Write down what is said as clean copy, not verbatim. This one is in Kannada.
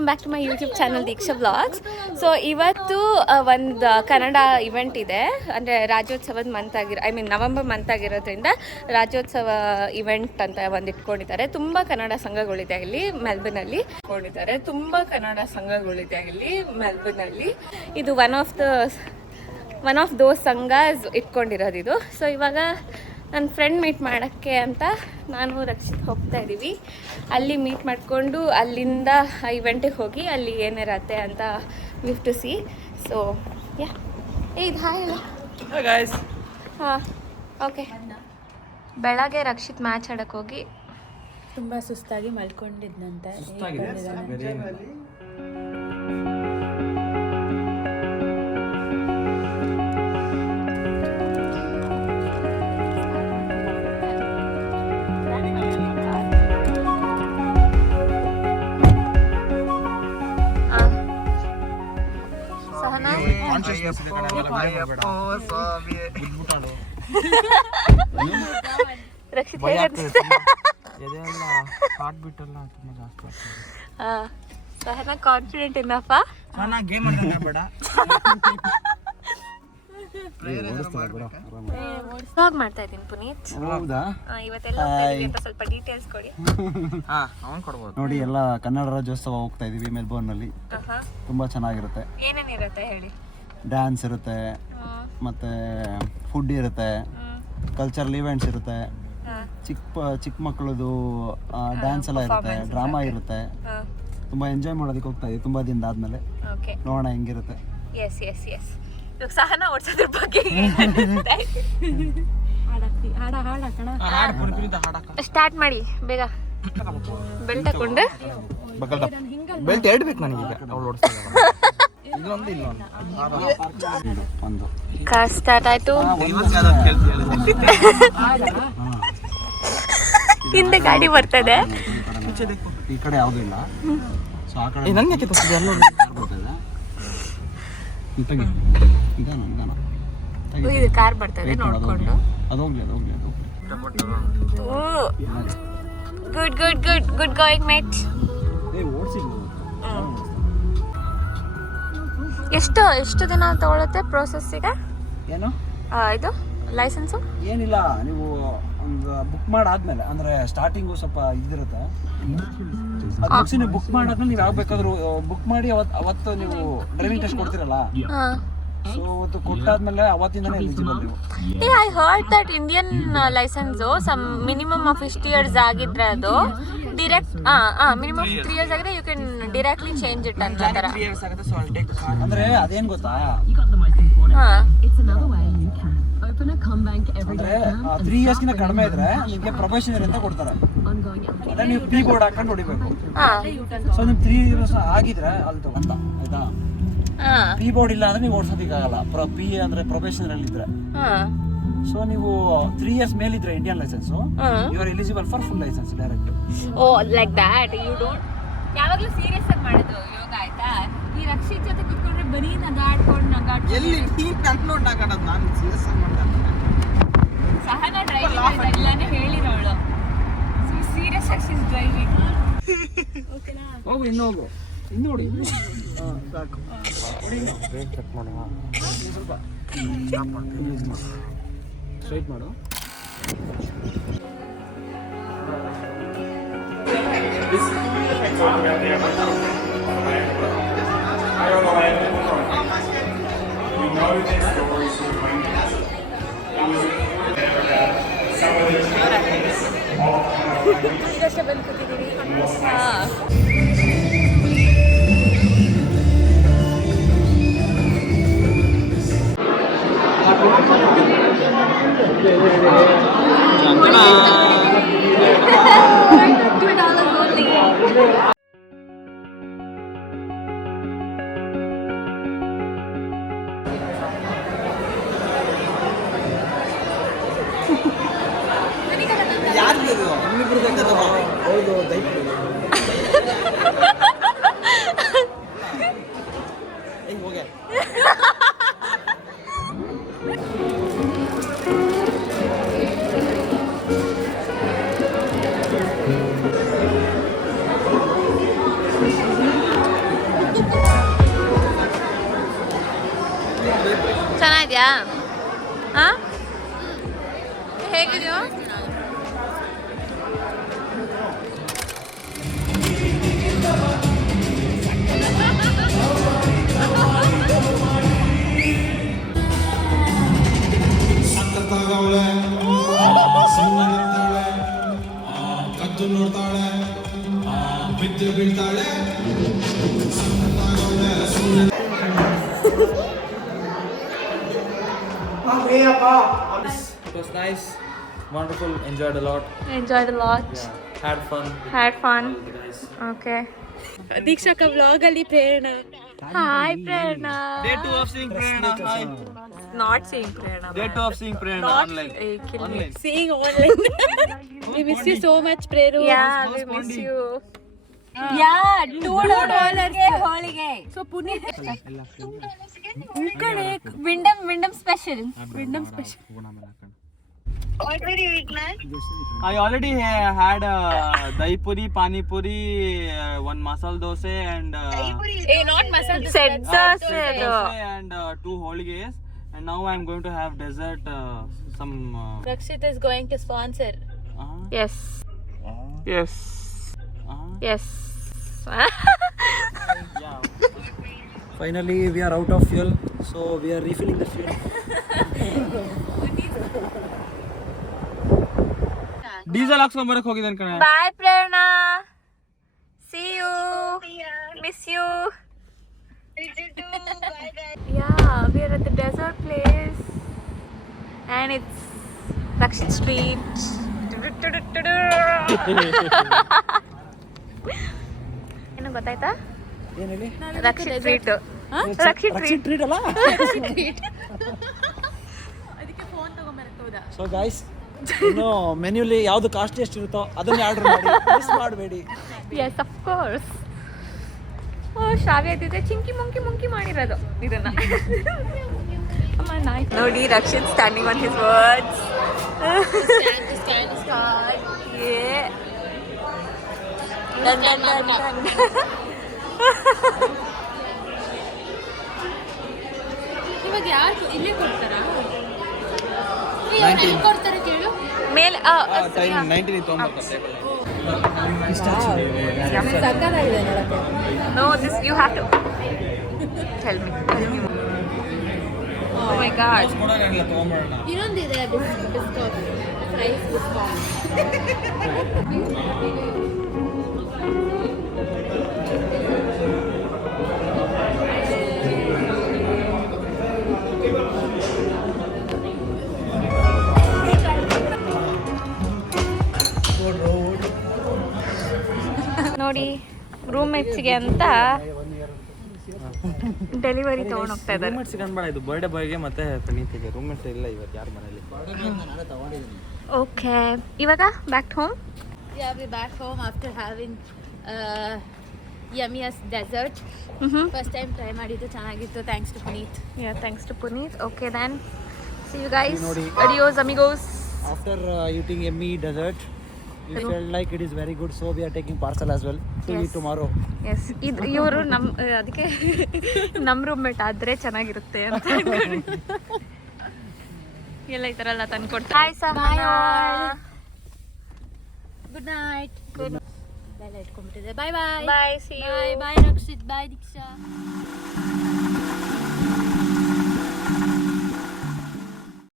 Welcome back to my YouTube channel Deeksha vlogs. So ಇವತ್ತು ಒಂದು ಕನ್ನಡ ಇವೆಂಟ್ ಇದೆ, ಅಂದರೆ ರಾಜ್ಯೋತ್ಸವದ ಮಂತ್ ನವಂಬರ್ ಮಂತ್ ಆಗಿರೋದ್ರಿಂದ ರಾಜ್ಯೋತ್ಸವ ಇವೆಂಟ್ ಅಂತ ಒಂದು ಇಟ್ಕೊಂಡಿದ್ದಾರೆ. ತುಂಬ ಕನ್ನಡ ಸಂಘಗಳಿದೆ ಇಲ್ಲಿ ಮೆಲ್ಬರ್ನಲ್ಲಿ ಇದು ಒನ್ ಆಫ್ ದೋಸ್ ಸಂಘಸ್ ಇಟ್ಕೊಂಡಿರೋದು ಇದು. ಸೊ ಇವಾಗ ನನ್ನ ಫ್ರೆಂಡ್ ಮೀಟ್ ಮಾಡೋಕ್ಕೆ ಅಂತ ನಾನು ರಕ್ಷಿತ್ ಹೋಗ್ತಾ ಇದ್ದೀವಿ. ಅಲ್ಲಿ ಮೀಟ್ ಮಾಡಿಕೊಂಡು ಅಲ್ಲಿಂದ ಇವೆಂಟಿಗೆ ಹೋಗಿ ಅಲ್ಲಿ ಏನಿರತ್ತೆ ಅಂತ we to see. So ya ಇದು ಹಾಯ್ ಗೈಸ್. ಹಾಂ ಓಕೆ. ಬೆಳಗ್ಗೆ ರಕ್ಷಿತ್ ಮ್ಯಾಚ್ ಆಡೋಕ್ಕೆ ಹೋಗಿ ತುಂಬ ಸುಸ್ತಾಗಿ ಮಲ್ಕೊಂಡಿದ್ದಂತೆ. ರಕ್ಷಿತ್ ಸಹನಾ ಕಾನ್ಫಿಡೆಂಟ್ ಇನ್ನಪ್ಪ. ವ್ಲಾಗ್ ಮಾಡ್ತಾ ಇದ್ದೀನಿ ಪುನೀತ್. ಇವತ್ತೆಲ್ಲ ಸ್ವಲ್ಪ ಡೀಟೇಲ್ಸ್ ಕೊಡಿ. ನೋಡಿ, ಎಲ್ಲ ಕನ್ನಡ ರಾಜ್ಯೋತ್ಸವ ಹೋಗ್ತಾ ಇದೀವಿ ಮೆಲ್ಬೋರ್ನ್ ನಲ್ಲಿ. ತುಂಬಾ ಚೆನ್ನಾಗಿರುತ್ತೆ. ಏನೇನಿರುತ್ತೆ ಹೇಳಿ? ಡ್ಯಾನ್ಸ್ ಇರುತ್ತೆ, ಮತ್ತೆ ಫುಡ್ ಇರುತ್ತೆ, ಕಲ್ಚರಲ್ ಇವೆಂಟ್ಸ್ ಇರುತ್ತೆ, ಚಿಕ್ಕ ಮಕ್ಕಳದು ಡ್ಯಾನ್ಸ್ ಎಲ್ಲ ಇರುತ್ತೆ, ಡ್ರಾಮಾ ಇರುತ್ತೆ. ತುಂಬಾ ಎಂಜಾಯ್ ಮಾಡೋದಕ್ಕೆ ಹೋಗ್ತಾ ಇದೀವಿ ತುಂಬಾ ದಿನದ ಆದ್ಮೇಲೆ. ನೋಡೋಣ ಹೆಂಗಿರುತ್ತೆ. ಸಹನಾ ಓಡಿಸೋದ್ರ ಬಗ್ಗೆ ಸ್ಟಾರ್ಟ್ ಮಾಡಿ ಬೇಗ. ಬೆಲ್ಟ್ ಹಾಕೊಂಡು ಬೆಲ್ಟ್ ಎರಡು ಬೇಕು ನನಗೀಗ. ಸ್ಟಾರ್ಟ್ ಆಯ್ತು. ಹಿಂದೆ ಗಾಡಿ ಬರ್ತದೆ. ಈ ಕಡೆ ಯಾವ್ದು ಇಲ್ಲ. ಸೊ ಆ ಕಡೆ ನನಗೆ ಇದು ಕಾರ್ ಬರ್ತದೆ ನೋಡ್ಕೊಂಡು. ಅದೋಗ್ಲಿ. Good going mate. ಎಷ್ಟು ದಿನ ತಗೊಳುತ್ತೆ ಪ್ರೋಸೆಸ್ಸಿಗೆ? ಏನು ಇದು ಲೈಸೆನ್ಸು? ಏನಿಲ್ಲ, ನೀವು ಒಂದು ಬುಕ್ ಮಾಡಾದ್ಮೇಲೆ, ಅಂದ್ರೆ ಸ್ಟಾರ್ಟಿಂಗು ಸ್ವಲ್ಪ ಇದಿರುತ್ತೆ. ಅದು ಬುಕ್ ಮಾಡಾದ್ಮೇಲೆ ನೀವು ಯಾವ ಬೇಕಾದ್ರೂ ಬುಕ್ ಮಾಡಿ ಅವತ್ತು ನೀವು ಡ್ರೈವಿಂಗ್ ಟೆಸ್ಟ್ ಕೊಡ್ತೀರಲ್ಲ, ಸೊ ಅವತ್ತು ಕೊಟ್ಟಾದ್ಮೇಲೆ ಅವತ್ತಿಂದನೇ ಎಲಿಜಿಬಲ್ ನೀವು. I heard that Indian licence some minimum of 50 years ಆಗಿದ್ರೆ ಅದು ಡೈರೆಕ್ಟ್ ಮಿನಿಮಮ್ 3 years ಆಗಿದ್ರೆ you can directly change it ಅಂತ ತರ. ಅಂದ್ರೆ ಅದೇನ್ ಗೊತ್ತಾ, ಅಂದ್ರೆ 3 years ಗಿಂತ ಕಡಿಮೆ ಇದ್ರೆ ನಿಮ್ಗೆ ಪ್ರೊಫೆಷನಲ್ ಅಂತ ಕೊಡ್ತಾರೆ. ಅದೇ ನೀವು ಪಿ ಬೋರ್ಡ್ ಹಾಕೊಂಡು ಹೊಡಿಬೇಕು. ಸೊ ನಿಮ್ 3 years ಆಗಿದ್ರೆ ಅದು ಅಂತ ಆಯ್ತಾ. ಪಿ ಬೋರ್ಡ್ ಇಲ್ಲ ಅಂದ್ರೆ ನೀವು ಓಡಿಸೋದಕ್ಕೆ ಆಗಲ್ಲ. ಪಿ ಅಂದ್ರೆ ಪ್ರೊಫೆಷನಲ್ ಇದ್ರೆ. ಸೊ ನೀವು 3 years ಮೇಲಿದ್ರೆ Indian licence, you are eligible for full licence direct. Oh like that. You don't ಯಾವಾಗಲೂ ಸೀರಿಯಸ್ ಆಗಿ ಮಾಡೋದು ಯೋಗ ಆಯ್ತಾ? ಈ ರಕ್ಷಿತ್ ಜೊತೆ ಕೂತ್ಕೊಂಡ್ರೆ ಬರೀ ನಗಾಡ್ಕೊಂಡು ಎಲ್ಲಿ ನೀನು ಕನ್ಕ್ಲೂಡ್ ಆಗೋದು. ನಾನು ಸೀರಿಯಸ್ ಆಗಿ ಮಾಡ್ದೆ. ಸಹನಾ ಡ್ರೈವಿಂಗ್ ಎಲ್ಲಾನೇ ಹೇಳಿರೋಳು. ಸೀರಿಯಸ್ ಆಗಿ ಶಿ ಇಸ್ ಡ್ರೈವಿಂಗ್. ಓಕೆನಾ? ಹೋಗು, ಇನ್ನು ಹೋಗು, ಇನ್ನು ನೋಡಿ. ಸಾಕು. ಬ್ರೇಕ್ ಚೆಕ್ ಮಾಡು. ಸ್ವಲ್ಪ ಸ್ಟ್ರೈಟ್ ಮಾಡು. ಈಗಷ್ಟೇ ಬಂದು ಕೂತಿದ್ದೀವಿ. ಯಾರು ಚೆನ್ನಾಗಿದ್ಯಾ? ಹಾಂ, ಹೇಗಿದೆಯೋ? ಕದ್ದು ನೋಡ್ತಾಳೆ ಬಿದ್ದು ಬೀಳ್ತಾಳೆ It was nice, wonderful, enjoyed a lot. Enjoyed a lot. Had fun. Had fun. Guys. Okay. ದೀಕ್ಷಕ ವ್ಲಾಗ್ ಅಲ್ಲಿ Prerna. Hi, Prerna. Day 2 of seeing Prerna. Hi. Not seeing Prerna. Day 2 of seeing Prerna online. Kill me. Online. Seeing online. We miss you so much, Preru. Yeah, we miss you. $2 holige. So Puneet. Wyndham special. I already had dahi puri, pani puri, one masala dosa and Not masala. Set dosa and 2 holidays. And now I'm going to have dessert. Some. Rakshit is going to sponsor. Yes. Yes. Yes. Finally, we are out of fuel, so we are refilling the fuel. Diesel ಹಾಕ್ಸ್ಕೊಂಬರಕ್ ಹೋಗಿದ್ದೇನೆ ಕಣೆ. Bye, Prerna. See you. Miss you. Yeah, we are at the desert place. And it's Rakshit Street. ಏನು ಗೊತ್ತಾಯ್ತಾ? ಏನ್ ಹೇಳಿ? Rakshit treat. Rakshit treat. Treat ಅಲ್ಲ? ಅದಕ್ಕೆ ಫೋನ್ ತಗೊಂಬರಕ್ಕೆ ಹೋದ. ಸೊ ಗಾಯ್ಸ್, ಇನ್ನು ಮೆನ್ಯೂಲಿ ಯಾವ್ದು ಕಾಸ್ಟ್ಲಿಯಸ್ಟ್ ಇರುತ್ತೋ ಅದನ್ನೇ ಆರ್ಡರ್ ಮಾಡಿ, ಮಿಸ್ ಮಾಡಬೇಡಿ. Yes, of course. ಓ, ಶ್ರಾವ್ಯ ಇದ್ದಿದ್ರೆ ಚಿಂಕಿ ಮುಂಕಿ ಮಾಡಿರೋದು ಇದನ್ನ. ನೋಡಿ, Rakshit standing on his words. ಇವಾಗ ಯಾರು ಇಲ್ಲೇ ಕೊಡ್ತಾರಾ? ಕೊಡ್ತಾರೆ ಕೇಳು. ಮೇಲೆ 19 ತೊಗೊಂಬರ್ತಾರೆ. ಸಕ್ಕತ್ತಾಗಿದೆ ನೋಡಕ್ಕೆ. No, this you have to tell me. Oh my god. ತೊಗೊಂಬರೋಣ. ಇನ್ನೊಂದಿದೆ ಬಿಸ್ಕಾಟ್ ಫ್ರೈಸ್ ಬಿಸ್ಕಾಟ್. ನೋಡಿ, ರೂಮ್ಮೇಟ್ಸ್ಗೆ ಅಂತ ಡೆಲಿವರಿ ತಗೊಂಡು ಹೋಗ್ತಾ ಇದ್ದಾರೆ. ರೂಮ್ಮೇಟ್ಸ್ ಸಿಗಂಡ್ಬೇಡ, ಇದು ಬರ್ಡೇ ಬಾಯ್ಗೆ ಮತ್ತೆ ಪ್ರಣೀತಿಗೆ. ರೂಮ್ಮೇಟ್ಸ್ ಇಲ್ಲ ಇವತ್ತು ಯಾರು ಮನೇಲಿ. ಓಕೆ, ಇವಾಗ back home. Yeah, we're back home after having yummiest dessert. First time try ಮಾಡಿದ್ದು ಚೆನ್ನಾಗಿತ್ತು. Thanks to Puneet. Yeah, thanks to Puneet. Okay then, see you guys. ನೋಡಿ. Adios amigos. After eating yummy dessert, we felt like it is very good, so we are taking parcel as well to eat tomorrow. Yes, ಇವರು ಅದಕ್ಕೆ ನಮ್ಮ ರೂಮ್ಮೇಟ್ ಆದ್ರೆ ಚೆನ್ನಾಗಿರುತ್ತೆ ಅಂತ ಎಲ್ಲ ಈ ಥರ ಎಲ್ಲ ತಂದ್ಕೊಡ್ತಾರೆ. Hi Sahana. Good night. Good. Bye. Bye. Bye. Bye, see you. Bye. Bye. Rakshit. Bye. Diksha.